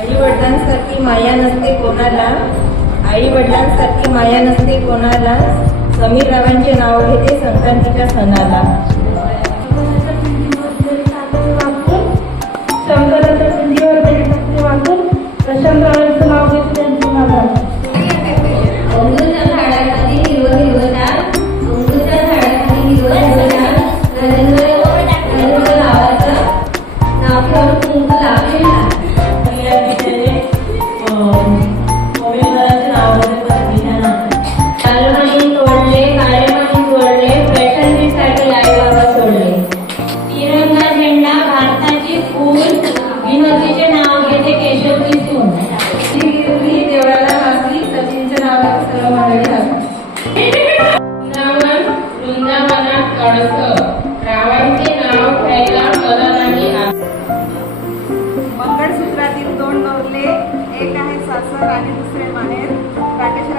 आई वडिलांसारखी माया नसते कोणाला, आई वडिलांसारखी माया नसते कोणाला. समीर रावांचे नाव घेते संक्रांतीच्या सणाला. शंकराच्या पिंडीवर बेलपत्री वाजून प्रशांतरावांचं नाव घेतले तुम्हाला. अंगूच्या झाडाखाली हिरवं हिरवंगार, अंगूच्या झाडाखाली हिरवं हिरवंगार, रंग लावायचं, नावावर कुंकू लावलेला. लाल मणी तोडले, काळे मणी तोडले, फॅशनसाठी आई बाबा सोडले. तिरंगा झेंडा भारताची फूल, विनोदीचे नाव घेते केशवची सून. देवळाला वाचली, सचिनचं नाव सर्व मंडळी वृंदावनात कळस, रावांचे नाव घ्यायला मला नाही. मंगळसूत्रातील 2 नवरले, एक आहे सासर आणि दुसरे माहेर. राकेश